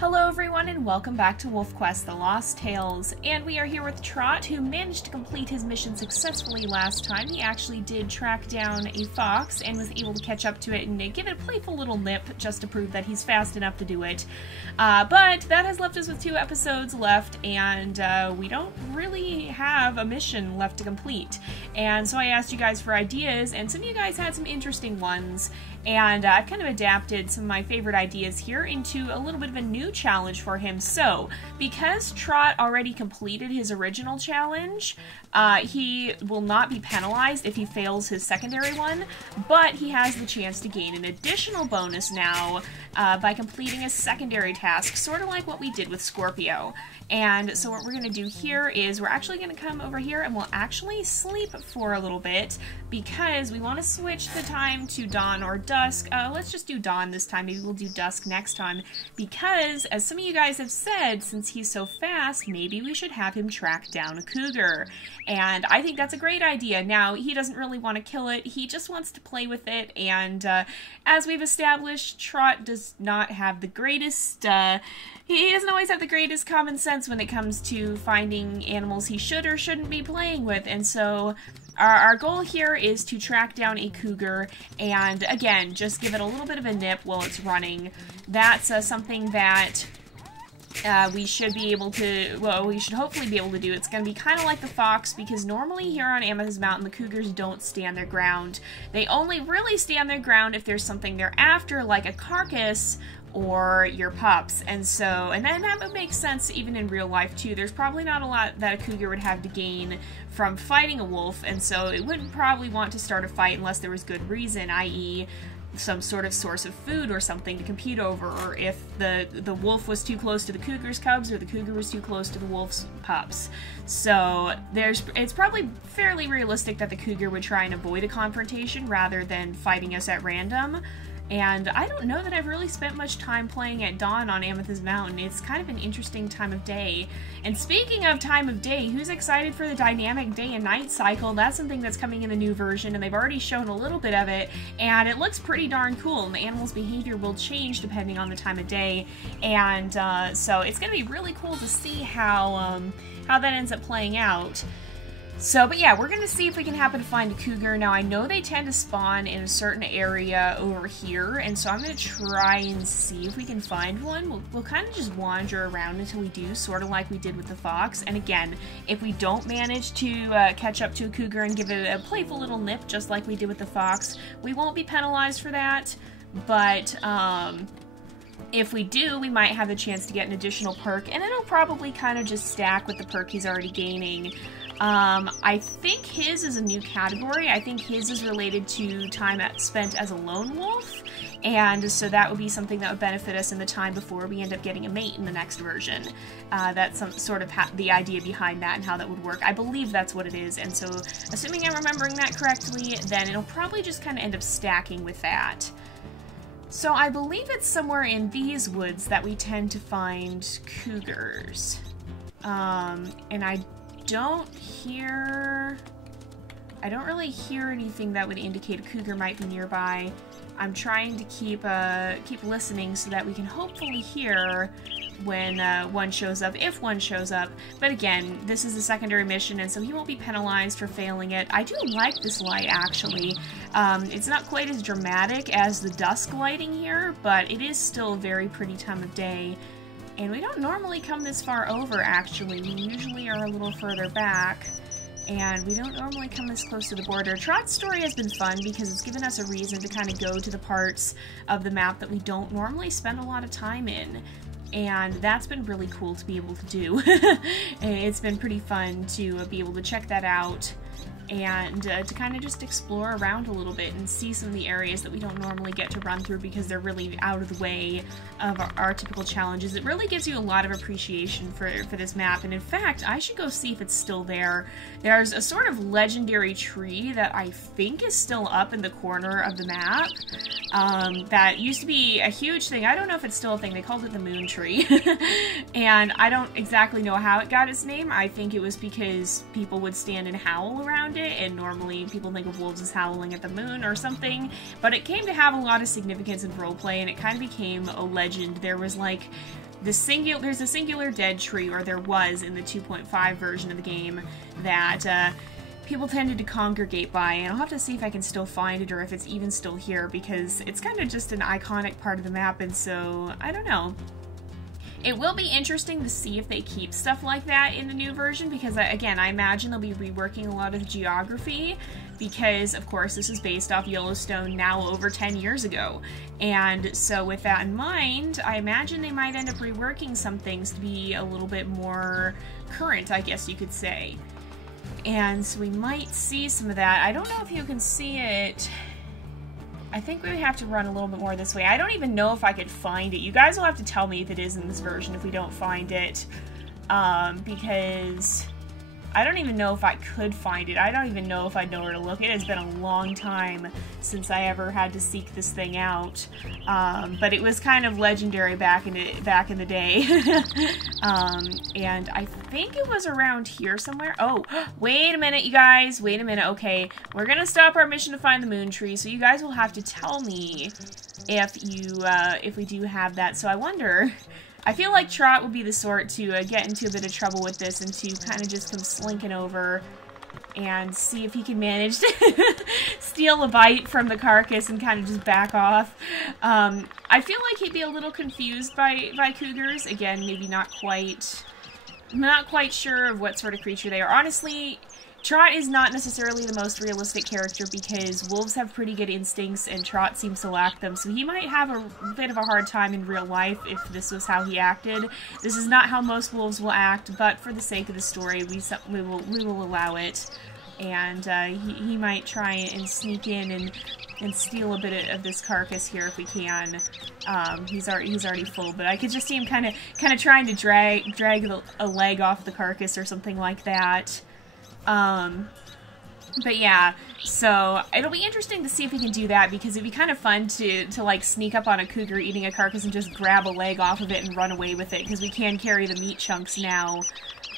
Hello everyone and welcome back to WolfQuest The Lost Tales, and we are here with Trot, who managed to complete his mission successfully last time. He actually did track down a fox and was able to catch up to it and give it a playful little nip just to prove that he's fast enough to do it. But that has left us with 2 episodes left, and we don't really have a mission left to complete. And so I asked you guys for ideas, and some of you guys had some interesting ones. And I've kind of adapted some of my favorite ideas here into a little bit of a new challenge for him. So, because Trot already completed his original challenge, he will not be penalized if he fails his secondary one, but he has the chance to gain an additional bonus now by completing a secondary task, sort of like what we did with Scorpio. And so what we're going to do here is we're actually going to come over here and we'll actually sleep for a little bit because we want to switch the time to dawn or dusk. Let's just do dawn this time. Maybe we'll do dusk next time because, as some of you guys have said, since he's so fast, maybe we should have him track down a cougar. And I think that's a great idea. Now, he doesn't really want to kill it. He just wants to play with it. And as we've established, Trot does not have the greatest... he doesn't always have the greatest common sense when it comes to finding animals he should or shouldn't be playing with, and so our goal here is to track down a cougar, and again, just give it a little bit of a nip while it's running. That's something that we should be able to, well, we should hopefully be able to do. It's going to be kind of like the fox, because normally here on Amethyst Mountain, the cougars don't stand their ground. They only really stand their ground if there's something they're after, like a carcass or your pups, and then that would make sense even in real life too. There's probably not a lot that a cougar would have to gain from fighting a wolf, and so it wouldn't probably want to start a fight unless there was good reason, i.e. some sort of source of food or something to compete over, or if the wolf was too close to the cougar's cubs or the cougar was too close to the wolf's pups. So it's probably fairly realistic that the cougar would try and avoid a confrontation rather than fighting us at random. And I don't know that I've really spent much time playing at dawn on Amethyst Mountain. It's kind of an interesting time of day. And speaking of time of day, who's excited for the dynamic day and night cycle? That's something that's coming in the new version, and they've already shown a little bit of it, and it looks pretty darn cool, and the animal's behavior will change depending on the time of day. And so it's going to be really cool to see how that ends up playing out. So, but yeah, we're going to see if we can happen to find a cougar. Now, I know they tend to spawn in a certain area over here, and so I'm going to try and see if we can find one. We'll kind of just wander around until we do, sort of like we did with the fox. And again, if we don't manage to catch up to a cougar and give it a playful little nip, just like we did with the fox, we won't be penalized for that. But, if we do, we might have the chance to get an additional perk, and it'll probably kind of just stack with the perk he's already gaining. I think his is a new category. I think his is related to time spent as a lone wolf, and so that would be something that would benefit us in the time before we end up getting a mate in the next version. That's some sort of the idea behind that and how that would work. I believe that's what it is, and so assuming I'm remembering that correctly, then it'll probably just kind of end up stacking with that. So I believe it's somewhere in these woods that we tend to find cougars. And I don't really hear anything that would indicate a cougar might be nearby. I'm trying to keep listening so that we can hopefully hear when one shows up, if one shows up. But again, this is a secondary mission, and so he won't be penalized for failing it. I do like this light, actually. It's not quite as dramatic as the dusk lighting here, but it is still a very pretty time of day. And we don't normally come this far over, actually. We usually are a little further back, and we don't normally come this close to the border. Trot's story has been fun because it's given us a reason to kind of go to the parts of the map that we don't normally spend a lot of time in. And that's been really cool to be able to do. It's been pretty fun to be able to check that out and to kind of just explore around a little bit and see some of the areas that we don't normally get to run through because they're really out of the way of our typical challenges. It really gives you a lot of appreciation for this map, and in fact, I should go see if it's still there. There's a sort of legendary tree that I think is still up in the corner of the map. that used to be a huge thing. I don't know if it's still a thing. They called it the moon tree. And I don't exactly know how it got its name. I think it was because people would stand and howl around it, and normally people think of wolves as howling at the moon or something. But it came to have a lot of significance in roleplay, and it kind of became a legend. There was like there's a singular dead tree, or there was in the 2.5 version of the game, that people tended to congregate by, and I'll have to see if I can still find it or if it's even still here, because it's kind of just an iconic part of the map, and so, I don't know. It will be interesting to see if they keep stuff like that in the new version, because, again, I imagine they'll be reworking a lot of the geography, because, of course, this is based off Yellowstone now over 10 years ago. And so with that in mind, I imagine they might end up reworking some things to be a little bit more current, I guess you could say. And so we might see some of that. I don't know if you can see it. I think we would have to run a little bit more this way. I don't even know if I could find it. You guys will have to tell me if it is in this version if we don't find it. Because I don't even know if I could find it. I don't even know if I know where to look. It has been a long time since I ever had to seek this thing out. But it was kind of legendary back in the day. And I think it was around here somewhere. Oh, wait a minute, you guys. Wait a minute. Okay, we're gonna stop our mission to find the moon tree. So you guys will have to tell me if we do have that. So I wonder. I feel like Trot will be the sort to get into a bit of trouble with this and to kind of just come slinking over and see if he can manage to steal a bite from the carcass and kind of just back off. I feel like he'd be a little confused by cougars. Again, maybe not quite sure of what sort of creature they are. Honestly, Trot is not necessarily the most realistic character because wolves have pretty good instincts and Trot seems to lack them, so he might have a bit of a hard time in real life if this was how he acted. This is not how most wolves will act, but for the sake of the story, we will allow it. And he might try and sneak in and steal a bit of this carcass here if we can. He's already full, but I could just see him kind of trying to drag a leg off the carcass or something like that. But yeah, so it'll be interesting to see if we can do that, because it'd be kind of fun to like sneak up on a cougar eating a carcass and just grab a leg off of it and run away with it, because we can carry the meat chunks now.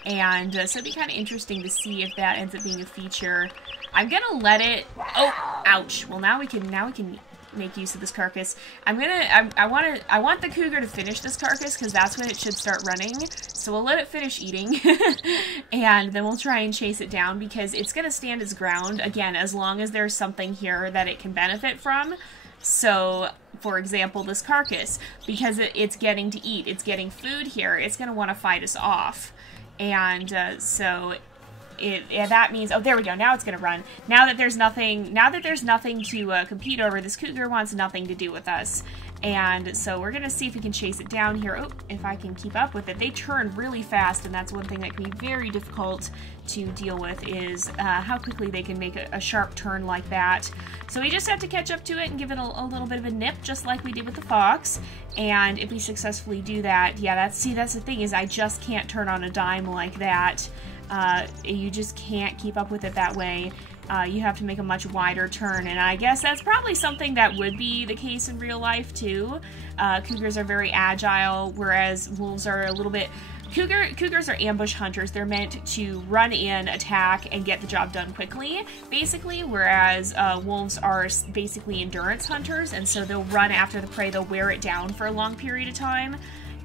And so it'd be kind of interesting to see if that ends up being a feature. I'm gonna let it. Oh, ouch! Well, now we can make use of this carcass. I want the cougar to finish this carcass because that's when it should start running. So we'll let it finish eating, and then we'll try and chase it down because it's gonna stand its ground again as long as there's something here that it can benefit from. So, for example, this carcass, because it's getting to eat, it's getting food here, it's gonna want to fight us off. And so that means, oh, there we go, now it's gonna run. Now that there's nothing to compete over, this cougar wants nothing to do with us. And so we're gonna see if we can chase it down here. Oh, if I can keep up with it. They turn really fast, and that's one thing that can be very difficult to deal with, is how quickly they can make a sharp turn like that. So we just have to catch up to it and give it a little bit of a nip, just like we did with the fox. And if we successfully do that, yeah, that's the thing, is I just can't turn on a dime like that. You just can't keep up with it that way. You have to make a much wider turn, and I guess that's probably something that would be the case in real life too. Cougars are very agile, whereas wolves are a little bit... Cougars are ambush hunters. They're meant to run in, attack, and get the job done quickly, basically, whereas wolves are basically endurance hunters, and so they'll run after the prey, they'll wear it down for a long period of time,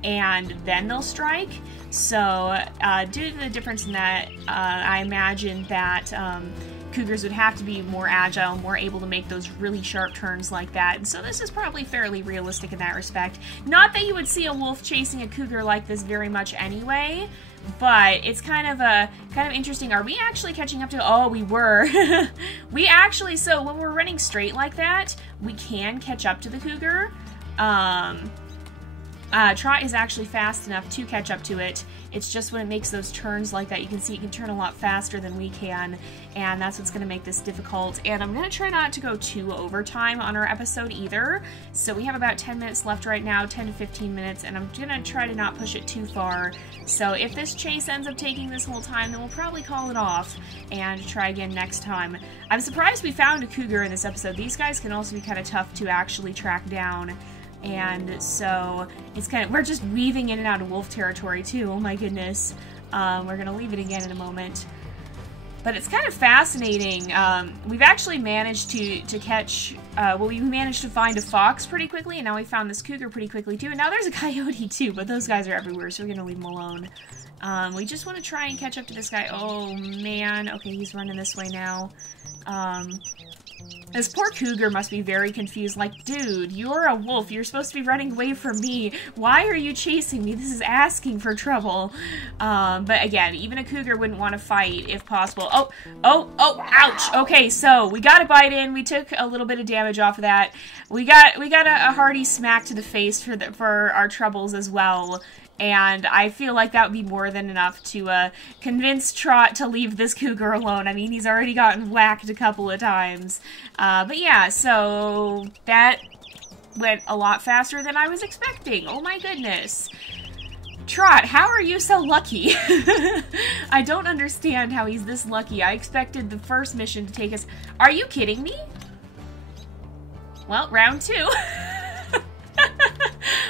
and then they'll strike. So, due to the difference in that, I imagine that cougars would have to be more agile, more able to make those really sharp turns like that. And so this is probably fairly realistic in that respect. Not that you would see a wolf chasing a cougar like this very much anyway, but it's kind of interesting. Are we actually catching up to... Oh, we were. We actually... So when we're running straight like that, we can catch up to the cougar. Trot is actually fast enough to catch up to it. It's just when it makes those turns like that, you can see it can turn a lot faster than we can, and that's what's going to make this difficult. And I'm going to try not to go too overtime on our episode either. So we have about 10 minutes left right now, 10 to 15 minutes, and I'm going to try to not push it too far. So if this chase ends up taking this whole time, then we'll probably call it off and try again next time. I'm surprised we found a cougar in this episode. These guys can also be kind of tough to actually track down. And so it's kind of, we're just weaving in and out of wolf territory too. Oh my goodness. We're gonna leave it again in a moment. But it's kind of fascinating. We've actually managed to catch, well, we managed to find a fox pretty quickly, and now we found this cougar pretty quickly too. And now there's a coyote too, but those guys are everywhere, so we're gonna leave them alone. We just want to try and catch up to this guy. Oh man, okay, he's running this way now. This poor cougar must be very confused, like, dude, you're a wolf, you're supposed to be running away from me, why are you chasing me? This is asking for trouble. But again, even a cougar wouldn't want to fight if possible. Oh, ouch! Okay, so we got a bite in, we took a little bit of damage off of that. We got a hearty smack to the face for our troubles as well. And I feel like that would be more than enough to convince Trot to leave this cougar alone. I mean, he's already gotten whacked a couple of times. But yeah, so that went a lot faster than I was expecting. Oh my goodness. Trot, how are you so lucky? I don't understand how he's this lucky. I expected the first mission to take us... Are you kidding me? Well, round 2.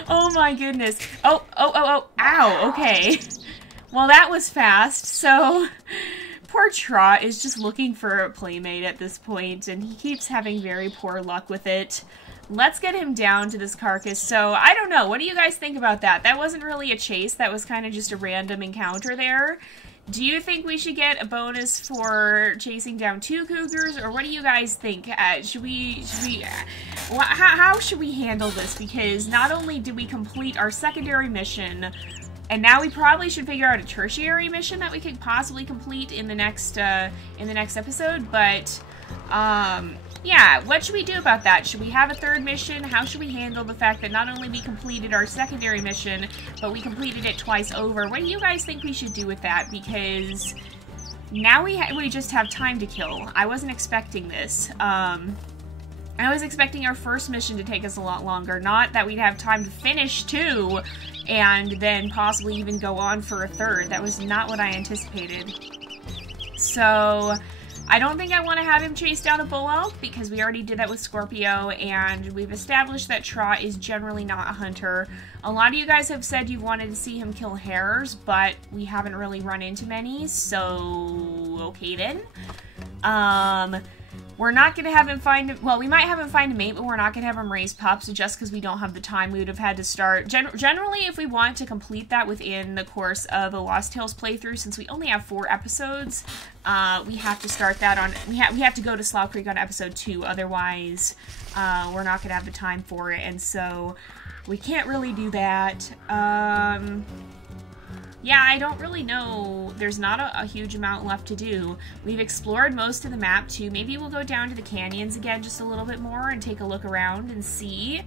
Oh my goodness. Oh, ow, okay. Well, that was fast, so poor Trot is just looking for a playmate at this point, and he keeps having very poor luck with it. Let's get him down to this carcass. So, I don't know, what do you guys think about that? That wasn't really a chase, that was kind of just a random encounter there. Do you think we should get a bonus for chasing down 2 cougars, or what do you guys think? How should we handle this? Because not only did we complete our secondary mission, and now we probably should figure out a tertiary mission that we could possibly complete in the next episode, but, yeah, what should we do about that? Should we have a 3rd mission? How should we handle the fact that not only we completed our secondary mission, but we completed it twice over? What do you guys think we should do with that? Because now we just have time to kill. I wasn't expecting this. I was expecting our first mission to take us a lot longer. Not that we'd have time to finish 2, and then possibly even go on for a 3rd. That was not what I anticipated. So... I don't think I want to have him chase down a bull elk, because we already did that with Scorpio, and we've established that Trot is generally not a hunter. A lot of you guys have said you wanted to see him kill hares, but we haven't really run into many, so okay then. We're not going to have him find... Well, we might have him find a mate, but we're not going to have him raise pups just because we don't have the time. We would have had to start... Generally, if we want to complete that within the course of a Lost Tales playthrough, since we only have 4 episodes, we have to start that on... We have to go to Slough Creek on episode 2, otherwise we're not going to have the time for it, and so we can't really do that. Yeah, I don't really know. There's not a huge amount left to do. We've explored most of the map, too. Maybe we'll go down to the canyons again just a little bit more and take a look around and see.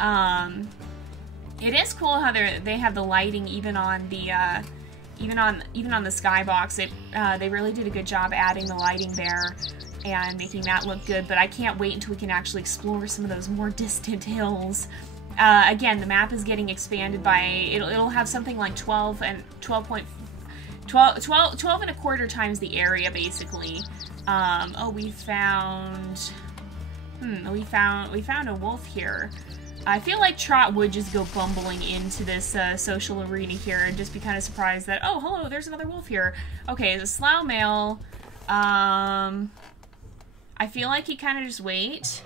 It is cool how they have the lighting even on the even on the skybox. They really did a good job adding the lighting there and making that look good. But I can't wait until we can actually explore some of those more distant hills. Again, the map is getting expanded by, it'll have something like 12 and a quarter times the area, basically. Oh, we found a wolf here. I feel like Trot would just go bumbling into this social arena here and just be kind of surprised that, oh, hello, there's another wolf here. Okay, the slough male, I feel like he kind of just wait,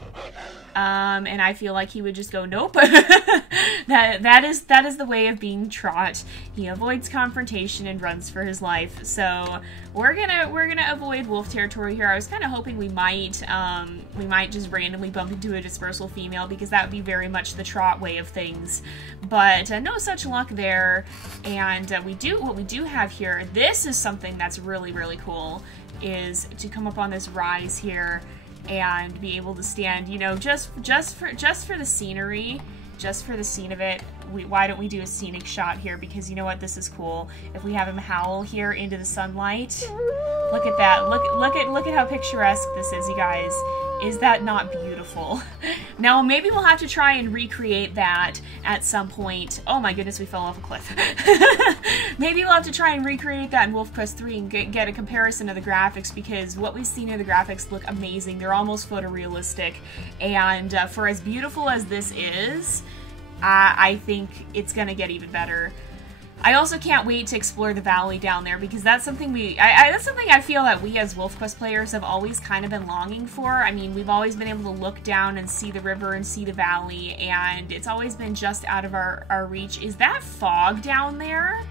and I feel like he would just go, nope. that is the way of being Trot. He avoids confrontation and runs for his life. So we're gonna avoid wolf territory here. I was kind of hoping we might just randomly bump into a dispersal female, because that would be very much the Trot way of things. But no such luck there. And what we do have here, this is something that's really, really cool, is to come up on this rise here and be able to stand, you know, just for the scenery just for the scene of it, why don't we do a scenic shot here? Because you know what, this is cool. If we have him howl here into the sunlight, look at that. Look at how picturesque this is, you guys. Is that not beautiful? Now, maybe we'll have to try and recreate that at some point. Oh my goodness, we fell off a cliff. Maybe we'll have to try and recreate that in WolfQuest 3 and get a comparison of the graphics, because what we've seen of the graphics look amazing. They're almost photorealistic, and for as beautiful as this is, I think it's gonna get even better. I also can't wait to explore the valley down there, because that's something that's something I feel that we as WolfQuest players have always kind of been longing for. I mean, we've always been able to look down and see the river and see the valley, and it's always been just out of our reach. Is that fog down there?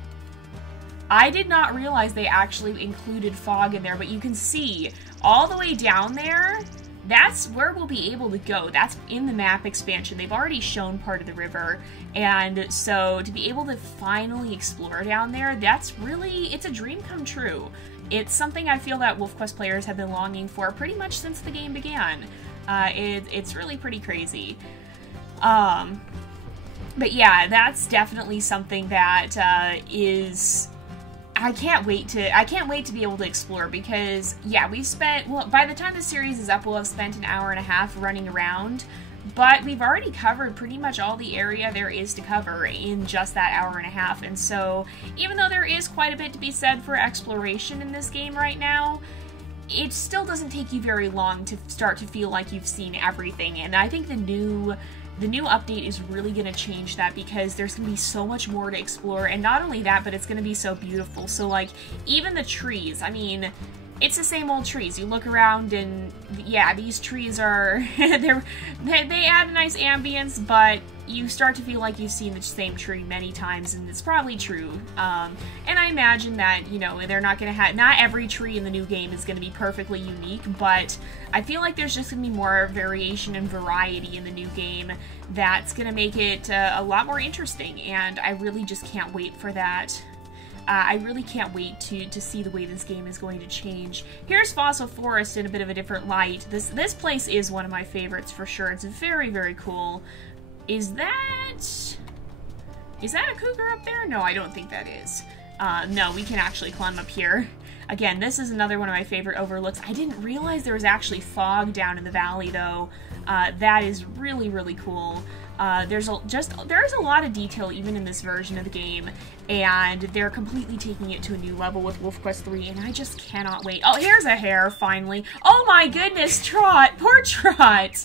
I did not realize they actually included fog in there, but you can see all the way down there. That's where we'll be able to go. That's in the map expansion. They've already shown part of the river, and so to be able to finally explore down there, that's really, it's a dream come true. It's something I feel that WolfQuest players have been longing for pretty much since the game began. It's really pretty crazy. But yeah, that's definitely something that is... I can't wait to be able to explore, because yeah, we've spent, well, by the time the series is up, we'll have spent an hour and a half running around, but we've already covered pretty much all the area there is to cover in just that hour and a half. And so even though there is quite a bit to be said for exploration in this game right now, it still doesn't take you very long to start to feel like you've seen everything. And I think the new update is really going to change that, because there's going to be so much more to explore, and not only that, but it's going to be so beautiful. So like, even the trees, I mean, it's the same old trees. You look around and yeah, these trees are, they add a nice ambience, but you start to feel like you've seen the same tree many times, and it's probably true. And I imagine that, you know, they're not going to have, not every tree in the new game is going to be perfectly unique, but I feel like there's just going to be more variation and variety in the new game that's going to make it a lot more interesting, and I really just can't wait for that. I really can't wait to see the way this game is going to change. Here's Fossil Forest in a bit of a different light. This place is one of my favorites for sure. It's very, very cool. Is that a cougar up there? No, I don't think that is. No, we can actually climb up here. Again, this is another one of my favorite overlooks. I didn't realize there was actually fog down in the valley, though. That is really, really cool. There's a lot of detail even in this version of the game, and they're completely taking it to a new level with WolfQuest 3, and I just cannot wait. Oh, here's a hare, finally. Oh my goodness, Trot! Poor Trot!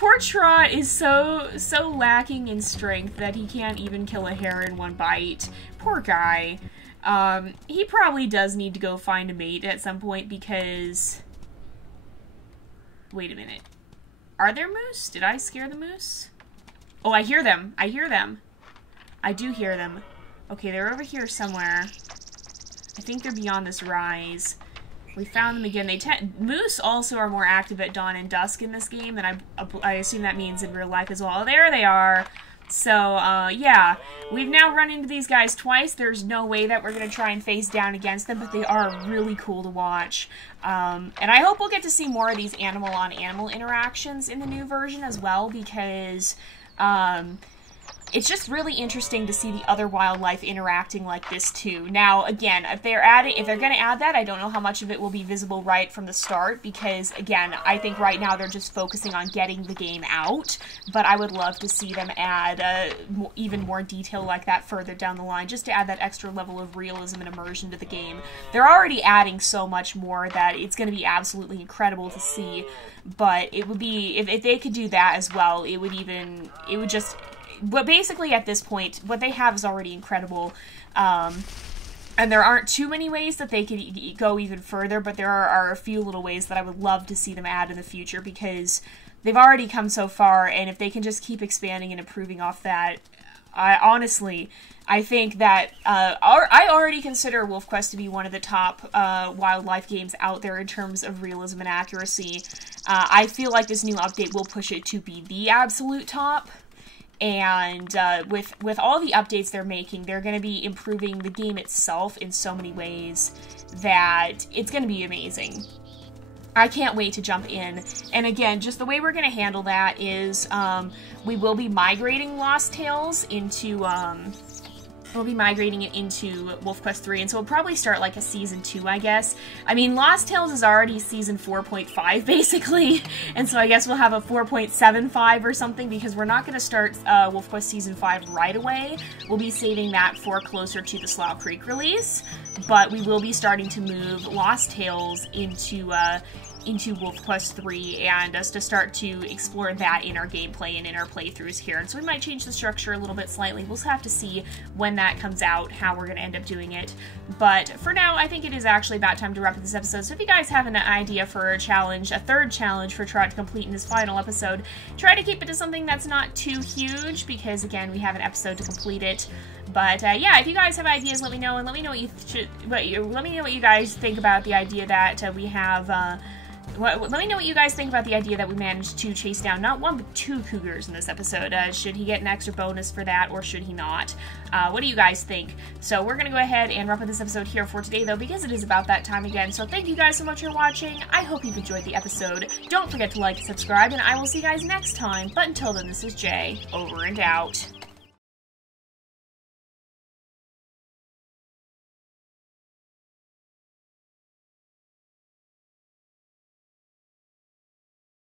Poor Trot is so lacking in strength that he can't even kill a hare in one bite. Poor guy. He probably does need to go find a mate at some point, because... Wait a minute. Are there moose? Did I scare the moose? Oh, I hear them. I hear them. I do hear them. Okay, they're over here somewhere. I think they're beyond this rise. We found them again. Moose also are more active at dawn and dusk in this game, and I assume that means in real life as well. There they are. So, yeah. We've now run into these guys twice. There's no way that we're going to try and face down against them, but they are really cool to watch. And I hope we'll get to see more of these animal-on-animal interactions in the new version as well, because... it's just really interesting to see the other wildlife interacting like this too. Now, again, if they're going to add that, I don't know how much of it will be visible right from the start, because again, I think right now they're just focusing on getting the game out, but I would love to see them add even more detail like that further down the line, just to add that extra level of realism and immersion to the game. They're already adding so much more that it's going to be absolutely incredible to see, but it would be, if they could do that as well, but basically at this point, what they have is already incredible, and there aren't too many ways that they could go even further, but there are a few little ways that I would love to see them add in the future, because they've already come so far, and if they can just keep expanding and improving off that, I think that, I already consider WolfQuest to be one of the top wildlife games out there in terms of realism and accuracy. I feel like this new update will push it to be the absolute top. And with all the updates they're making, they're going to be improving the game itself in so many ways that it's going to be amazing. I can't wait to jump in. And again, just the way we're going to handle that is we will be migrating Lost Tales into... we'll be migrating it into WolfQuest 3, and so we'll probably start like a Season 2, I guess. I mean, Lost Tales is already Season 4.5, basically, and so I guess we'll have a 4.75 or something, because we're not going to start WolfQuest Season 5 right away. We'll be saving that for closer to the Slough Creek release, but we will be starting to move Lost Tales into WolfQuest 3 and us to start to explore that in our gameplay and in our playthroughs here. And so we might change the structure a little bit slightly. We'll have to see when that comes out, how we're going to end up doing it. But for now, I think it is actually about time to wrap up this episode. So if you guys have an idea for a challenge, a third challenge for Trot to complete in this final episode, try to keep it to something that's not too huge, because again, we have an episode to complete it. But yeah, if you guys have ideas, let me know, and let me know what you guys think about the idea that we have. Let me know what you guys think about the idea that we managed to chase down not one but 2 cougars in this episode. Should he get an extra bonus for that, or should he not? What do you guys think? So we're going to go ahead and wrap up this episode here for today, though, because it is about that time again. So thank you guys so much for watching. I hope you've enjoyed the episode. Don't forget to like and subscribe, and I will see you guys next time. But until then, this is Jay, over and out.